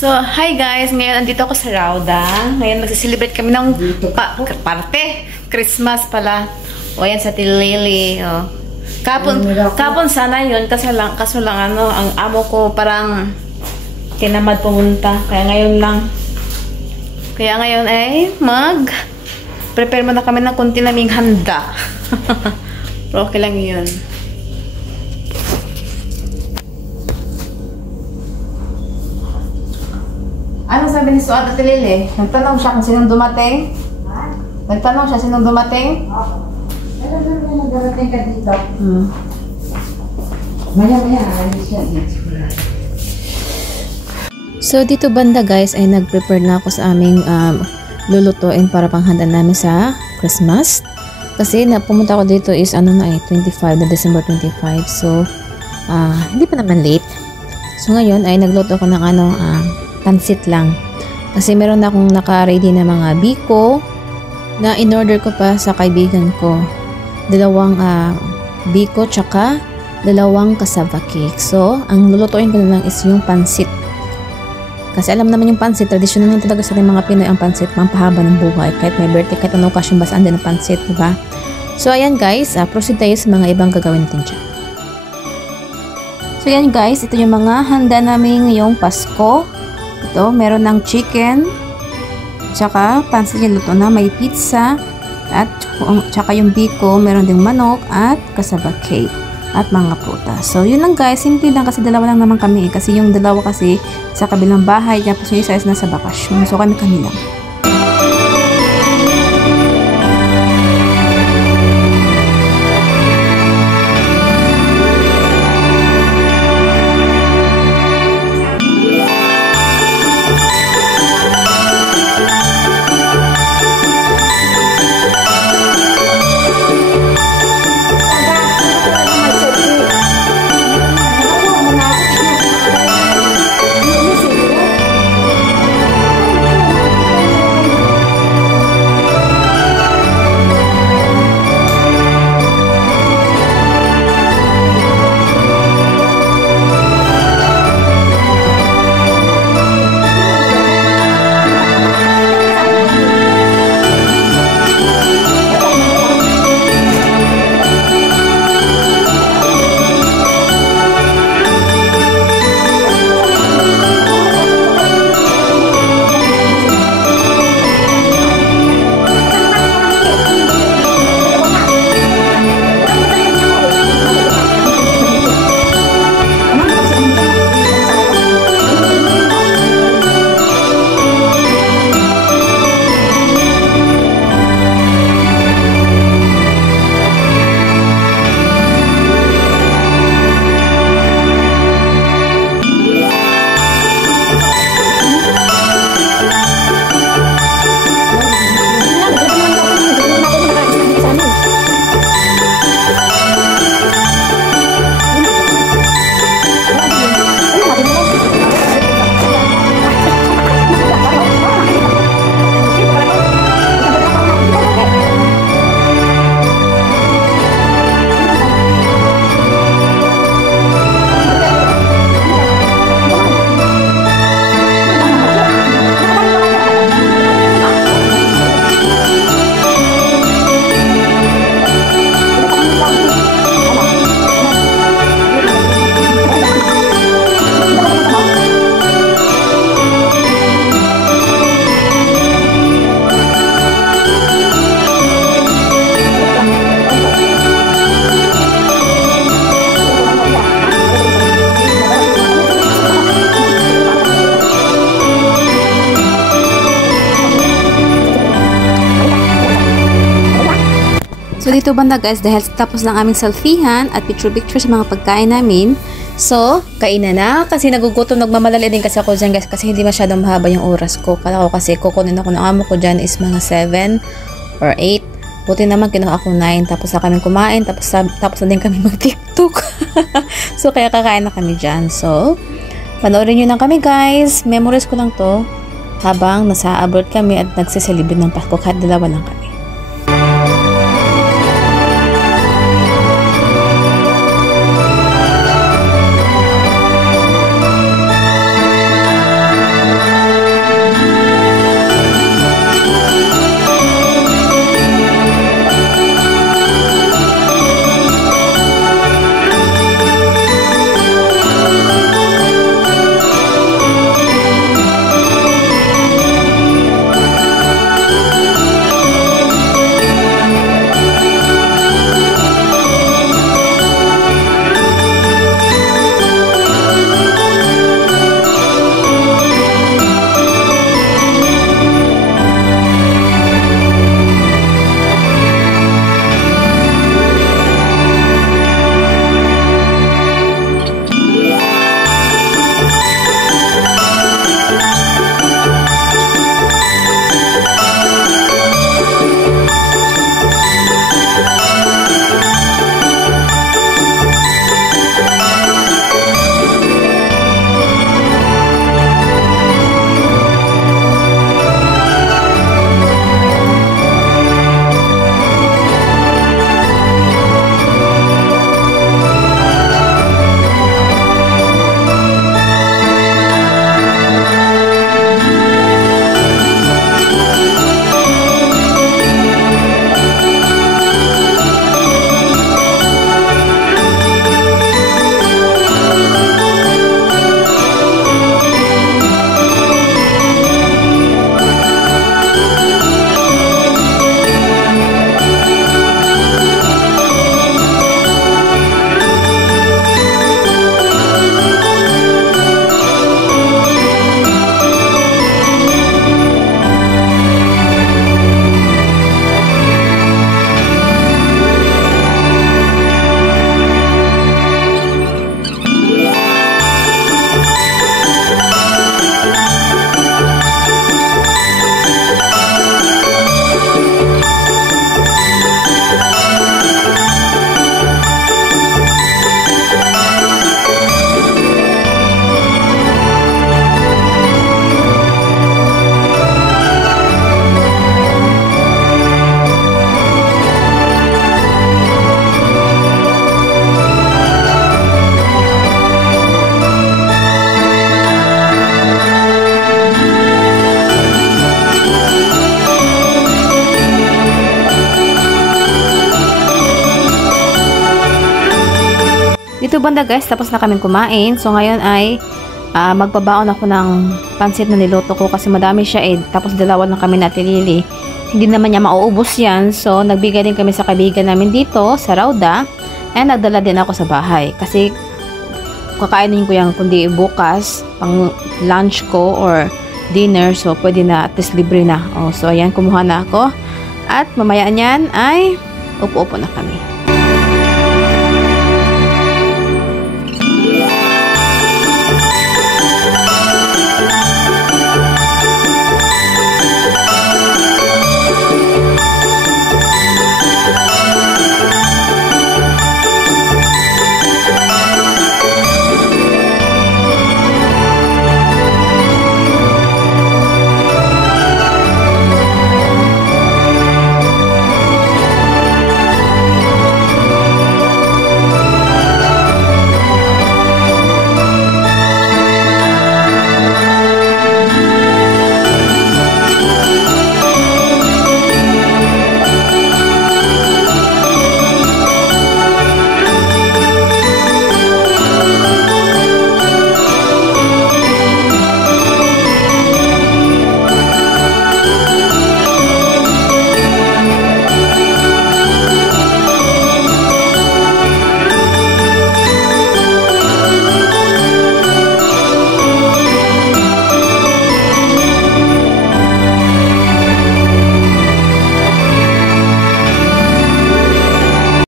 So, hi guys! Ngayon, andito ako sa Rauda. Ngayon, magsiselebrate kami ng parte. Christmas pala. O, yan sa Tilili. O. Kapon sana yun. Kaso lang, ang amo ko parang tinamad pumunta. Kaya ngayon lang. Kaya ngayon ay prepare mo na kami ng kunti naming handa. Pero okay lang yun. Ano sabi ni Suad at Lili? Nagtanong siya kung sinong dumating? Ha? Nagtanong siya sinong dumating? Oo. Ano darating ka dito? Maya-maya, alis siya dito. So, dito banda guys, ay nag-prepare na ako sa aming lulutuin para panghanda namin sa Christmas. Kasi pumunta ako dito is 25 na December 25. So, hindi pa naman late. So, ngayon ay nagluto ako ng pansit lang. Kasi meron na akong naka-ready na mga biko na in-order ko pa sa kaibigan ko. 2 biko tsaka 2 cassava cake. So, ang lulutuin ko na lang is yung pansit. Kasi alam naman yung pansit, traditional na talaga sa mga Pinoy ang pansit, pampahaba ng buhay. Kahit may birthday, kahit anong occasion, basta andun ang pansit, diba? So, ayan guys, proceed tayo sa mga ibang gagawin natin dyan. So, ayan guys, ito yung mga handa namin ngayong Pasko. Ito, meron ng chicken, tsaka pansit yung luto na, may pizza, at tsaka yung biko, meron ding manok, at cassava cake, at mga prutas. So, yun lang guys, simple lang kasi 2 lang naman kami kasi yung 2 kasi sa kabilang bahay, tapos yung isa is nasa bakasyon. So, kami lang. So, dito banda guys, dahil tapos lang aming selfiehan at picture-picture sa mga pagkain namin. So, kainan na. Kasi nagugutom, nagmamadali din kasi ako dyan guys. Kasi hindi masyadong mahaba yung oras ko. Kala ko kasi kukunin ako ng amo ko dyan is mga 7 or 8. Buti naman kinuha ako 9. Tapos na kami kumain. Tapos na din kami mag-tiktok. So, kaya kakain na kami dyan. So, panoorin nyo lang kami guys. Memories ko lang to. Habang nasa abroad kami at nagsiselebrate ng Pasko. Kahit 2 lang kami. banda guys, tapos na kaming kumain. So ngayon ay magbabaon ako ng pansit na niluto ko kasi madami siya eh. Tapos dalawa lang kami na Lily. Hindi naman niya mauubos yan. So nagbigay din kami sa kaibigan namin dito sa Rauda. And nagdala din ako sa bahay. Kasi kakainin ko yan kundi bukas pang lunch ko or dinner. So pwede na at least libre na. So ayan, kumuha na ako. At mamaya niyan ay upo-upo na kami.